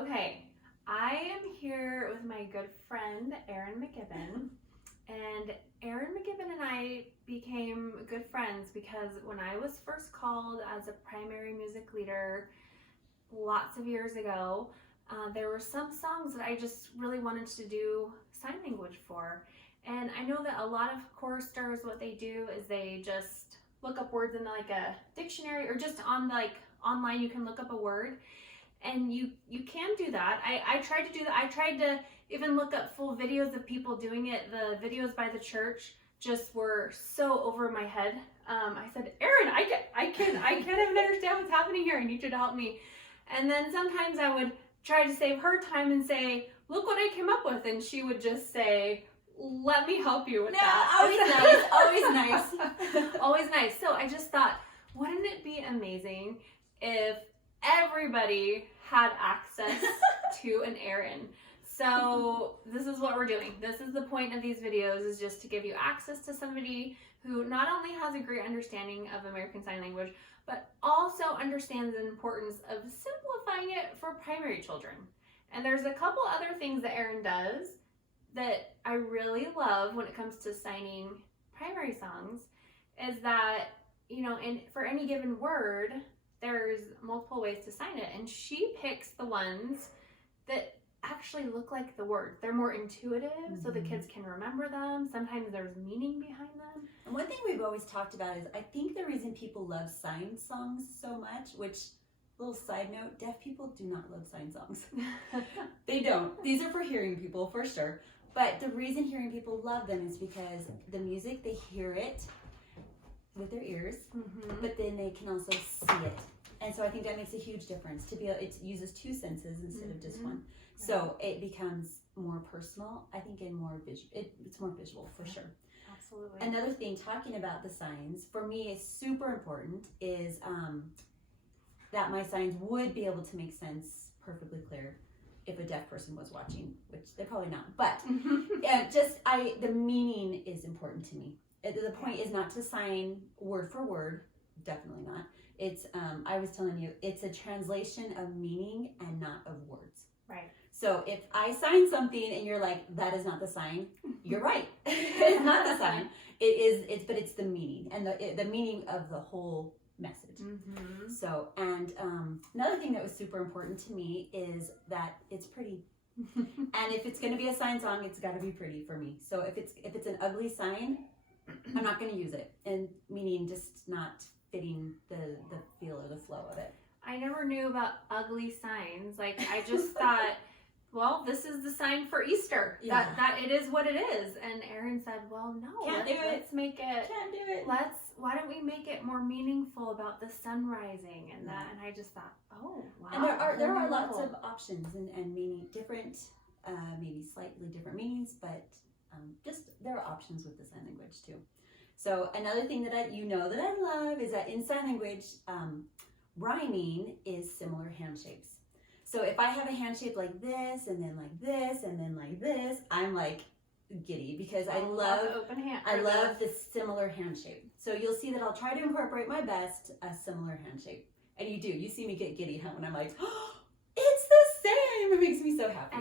Okay, I am here with my good friend, Erin McGibbon. And Erin McGibbon and I became good friends because when I was first called as a primary music leader lots of years ago, there were some songs that I just really wanted to do sign language for. And I know that a lot of choristers, what they do is they just look up words in like a dictionary, or just on like online you can look up a word. And you can do that. I tried to do that. I tried to even look up full videos of people doing it. The videos by the church just were so over my head. I said, Erin, I can't even understand what's happening here. I need you to help me. And then sometimes I would try to save her time and say, look what I came up with. And she would just say, let me help you with that. Always nice. Always nice. So I just thought, wouldn't it be amazing if everybody had access to an Erin? So this is what we're doing. This is the point of these videos, is just to give you access to somebody who not only has a great understanding of American Sign Language, but also understands the importance of simplifying it for primary children. And there's a couple other things that Erin does that I really love when it comes to signing primary songs, is that, you know, for any given word, there's multiple ways to sign it, and she picks the ones that actually look like the word. They're more intuitive, so the kids can remember them. Sometimes there's meaning behind them. And one thing we've always talked about is, I think the reason people love sign songs so much, which, little side note, deaf people do not love sign songs. They don't. These are for hearing people, for sure. But the reason hearing people love them is because the music, they hear it with their ears, but then they can also see it. And so I think that makes a huge difference to be able, it uses two senses instead of just one. So it becomes more personal, I think, and more visual. It's more visual for sure. Absolutely. Another thing, talking about the signs, for me is super important, is that my signs would be able to make sense perfectly clear if a deaf person was watching, which they're probably not. But the meaning is important to me. The point is not to sign word for word, definitely not. It's, I was telling you, it's a translation of meaning and not of words. Right. So if I sign something and you're like, that is not the sign, you're right. It's not the sign. But it's the meaning, and the meaning of the whole message. So, and another thing that was super important to me is that it's pretty. And if it's going to be a sign song, it's got to be pretty for me. So if it's an ugly sign, I'm not going to use it, and meaning just not fitting the feel or the flow of it. I never knew about ugly signs. Like, I just thought, well, this is the sign for Easter. Yeah. That it is what it is. And Erin said, well, no, let's make it. Can't do it. Why don't we make it more meaningful about the sun rising and that? And I just thought, oh, wow. And there are lots of options and meaning, different, maybe slightly different meanings, but just there are options with the sign language too. So another thing that I love is that in sign language, rhyming is similar hand shapes. So if I have a hand shape like this, and then like this, and then like this, I'm like giddy, because I love open hand. I love this similar hand shape. So you'll see that I'll try to incorporate my best a similar hand shape. And you see me get giddy when I'm like, oh, it's the same. It makes me so happy.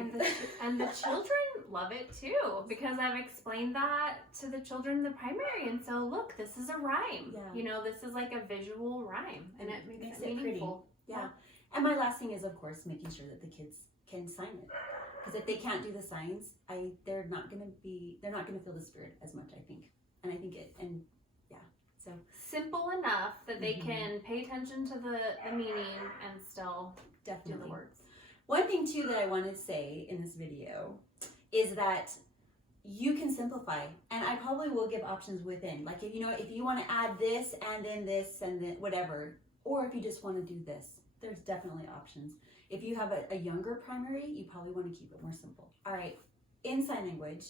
And the children love it too, because I've explained that to the children in the primary. And so look, this is a rhyme. Yeah. You know, this is like a visual rhyme, and it makes it meaningful. Pretty. Yeah. And my last thing is, of course, making sure that the kids can sign it. Because if they can't do the signs, they're not gonna feel the spirit as much, I think. And I think so simple enough that they can pay attention to the meaning and still definitely do the words. One thing too that I want to say in this video is that you can simplify, and I probably will give options within. Like, if you want to add this and then whatever, or if you just want to do this, there's definitely options. If you have a younger primary, you probably want to keep it more simple. All right, in sign language,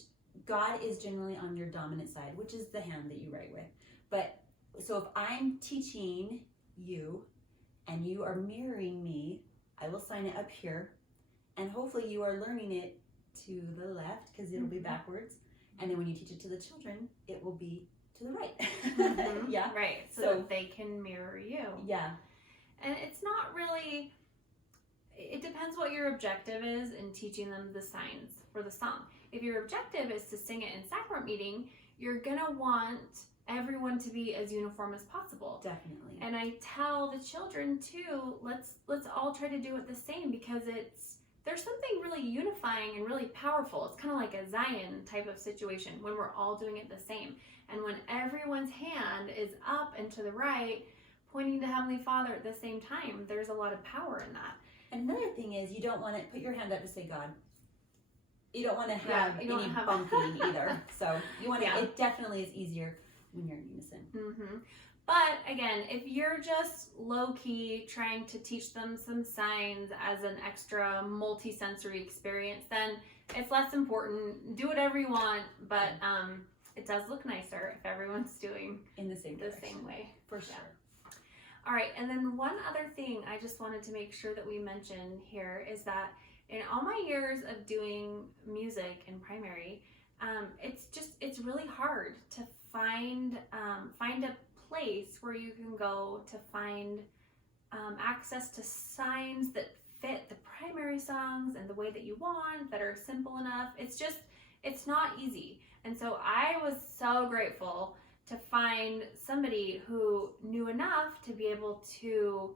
God is generally on your dominant side, which is the hand that you write with. But so if I'm teaching you and you are mirroring me, I will sign it up here, and hopefully you are learning it to the left, because it'll be backwards. And then when you teach it to the children, it will be to the right. Yeah. Right. So that they can mirror you. Yeah. And it's not really, it depends depends what your objective is in teaching them the signs for the song. If your objective is to sing it in sacrament meeting, you're gonna want everyone to be as uniform as possible. Definitely. And I tell the children too, let's all try to do it the same, because there's something really unifying and really powerful. It's kind of like a Zion type of situation when we're all doing it the same. And when everyone's hand is up and to the right, pointing to Heavenly Father at the same time, there's a lot of power in that. Another thing is, you don't want to put your hand up to say God. You don't want to Yeah, have you don't any have- bumping either. So you want to. Yeah. It definitely is easier when you're in unison. Mm-hmm. But again, if you're just low-key trying to teach them some signs as an extra multi-sensory experience, then it's less important. Do whatever you want, but it does look nicer if everyone's doing In the same the direction. same way. For sure. All right, and then one other thing I just wanted to make sure that we mention here is that in all my years of doing music in primary, it's really hard to find a place where you can go to find access to signs that fit the primary songs and the way that you want, that are simple enough. It's not easy. And so I was so grateful to find somebody who knew enough to be able to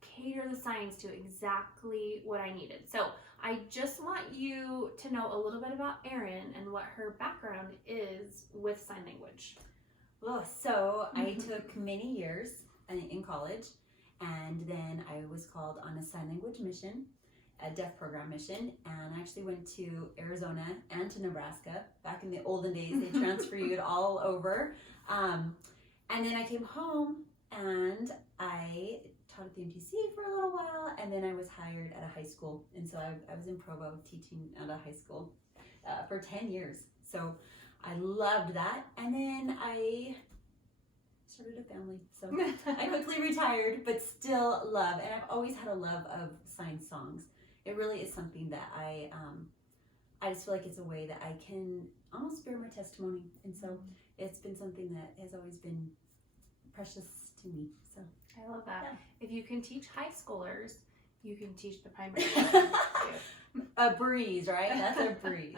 cater the signs to exactly what I needed. So I just want you to know a little bit about Erin and what her background is with sign language. Well, so I took many years in college, and then I was called on a sign language mission, a deaf program mission, and I actually went to Arizona and to Nebraska. Back in the olden days, they transfer you all over. And then I came home and I taught at the MTC for a little while, and then I was hired at a high school. And so I was in Provo teaching at a high school for 10 years. So I loved that. And then I started a family. So I quickly retired, but still love. And I've always had a love of sign songs. It really is something that I just feel like it's a way that I can almost bear my testimony. And so it's been something that has always been precious to me. So I love that. Yeah. If you can teach high schoolers, you can teach the primary. A breeze, right? That's a breeze.